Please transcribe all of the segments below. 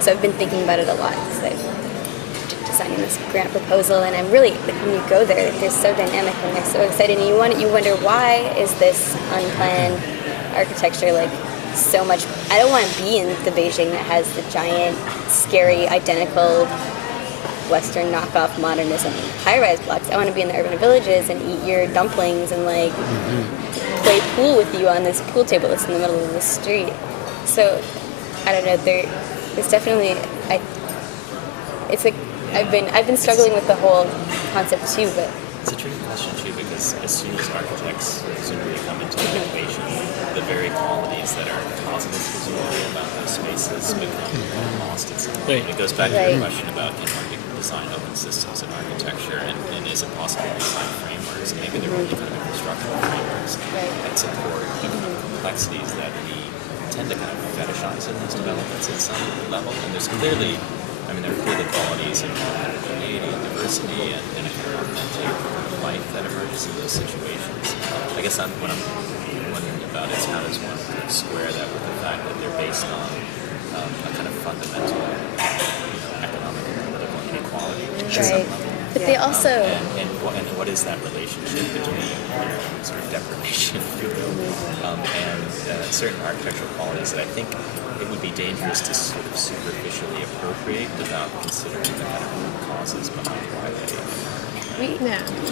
So I've been thinking about it a lot because I'm designing this grant proposal, and I'm really, like, when you go there, they're so dynamic and they're so exciting, and you wonder, why is this unplanned architecture like so much? I don't want to be in the Beijing that has the giant, scary, identical Western knockoff modernism high-rise blocks. I want to be in the urban villages and eat your dumplings and like play pool with you on this pool table that's in the middle of the street. So I don't know. There's definitely it's like I've been struggling with the whole concept too, but it's a tricky question too, because as soon as architects presumably come into the equation, the very qualities that are positive presumably about those spaces become lost in some way. It goes back to your question about design open systems in architecture, and is it possible to design frameworks? Maybe there are kind of infrastructural frameworks that support the kind of complexities that we tend to kind of fetishize in those developments at some level. And there's clearly, there are clearly qualities of creativity and diversity and a kind of authentic life that emerges in those situations. I guess what I'm wondering about is, how does one kind of square that with the fact that they're based on a kind of fundamental economic and political inequality at some level. But they also and what is that relationship between sort of deprivation, if you will, and certain architectural qualities that I think it would be dangerous to sort of superficially appropriate without considering the kind of root causes behind why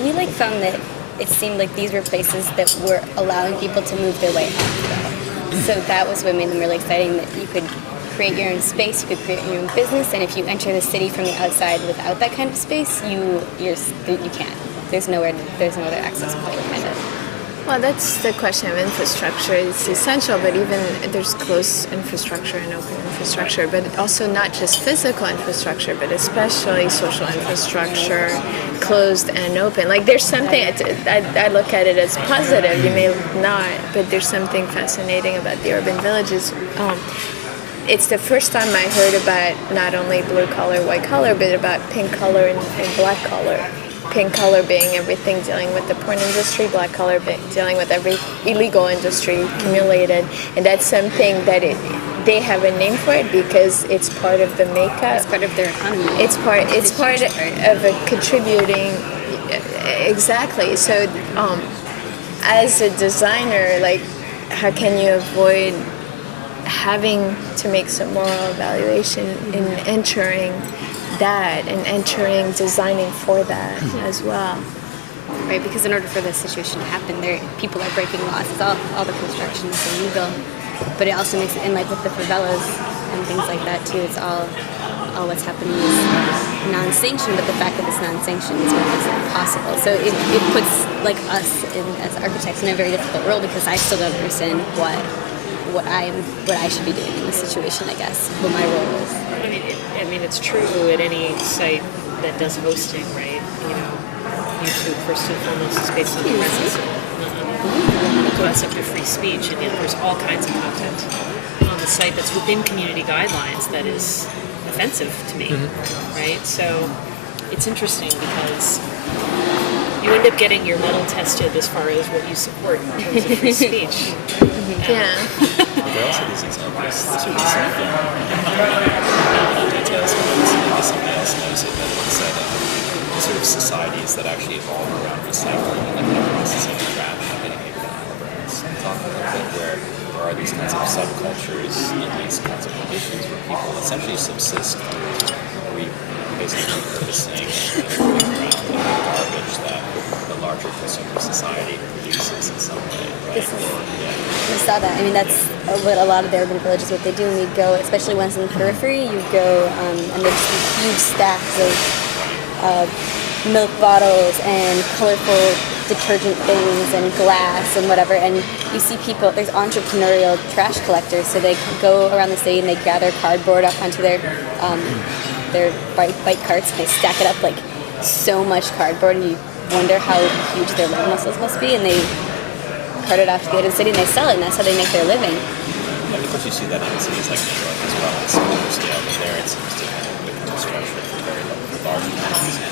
we like found that it seemed like these were places that were allowing people to move their way up. So that was what made them really exciting, that you could create your own space, you could create your own business, and if you enter the city from the outside without that kind of space, you can't. There's no other access point, kind of. Well, that's the question of infrastructure. It's essential, but even there's closed infrastructure and open infrastructure, but also not just physical infrastructure, but especially social infrastructure, closed and open. Like, there's something, I look at it as positive, you may not, but there's something fascinating about the urban villages. It's the first time I heard about not only blue collar, white collar, but about pink collar and black collar. Pink collar being everything dealing with the porn industry, black collar dealing with every illegal industry accumulated. And that's something that they have a name for it because it's part of the makeup. It's part of their economy. It's part of a contributing, exactly. So as a designer, like, how can you avoid having to make some moral evaluation in entering that and designing for that as well. Right, because in order for this situation to happen, people are breaking laws. It's all the construction is illegal, but it also makes it, and like with the favelas and things like that too, it's all what's happening is non-sanctioned, but the fact that it's non-sanctioned is what makes it possible. So it puts like us as architects in a very difficult role, because I still don't understand what I should be doing in this situation, I guess, what my role is. I mean, it's true at any site that does hosting, right? YouTube, first and foremost, is based on the presence of concept of free speech, and yet there's all kinds of content on the site that's within community guidelines that is offensive to me, right? So it's interesting because you end up getting your mettle tested as far as what you support in terms of free speech. Yeah. There are also these examples, sort of some details, but I guess somebody else knows it, that looks at sort of societies that actually evolve around recycling and the processing of trash, getting it out of brands. Talk a little bit where there are these kinds of subcultures and these kinds of conditions where people essentially subsist through basically repurposing and throwing around the garbage that the larger consumer society produces in some way, right? We saw that. I mean, that's what a lot of the urban villages, what they do. And we go, especially ones in the periphery, you go, and there's these huge stacks of milk bottles and colorful detergent things and glass and whatever. And you see people, there's entrepreneurial trash collectors, so they go around the city and they gather cardboard up onto their bike carts, and they stack it up like so much cardboard, and you wonder how huge their leg muscles must be, and they cart it off to the edge of the city and they sell it, and that's how they make their living. Of course, you see that in cities like New York as well, on a smaller scale, but there it seems to become a structure for very large amounts.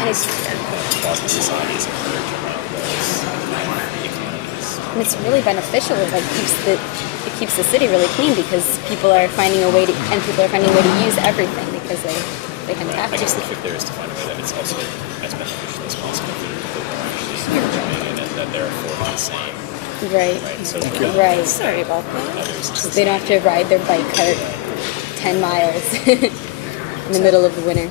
And it's Quasi societies and emerge around those economies. And it's really beneficial. It keeps keeps the city really clean because people are finding a way to use everything because they kind of have I to. guess the trick there is to find a way that it's also as beneficial as possible for the people who are actually using it, and that they're affording the same. Right. So Right. Sorry about that. others, They don't have to ride their bike cart 10 miles in the middle of the winter.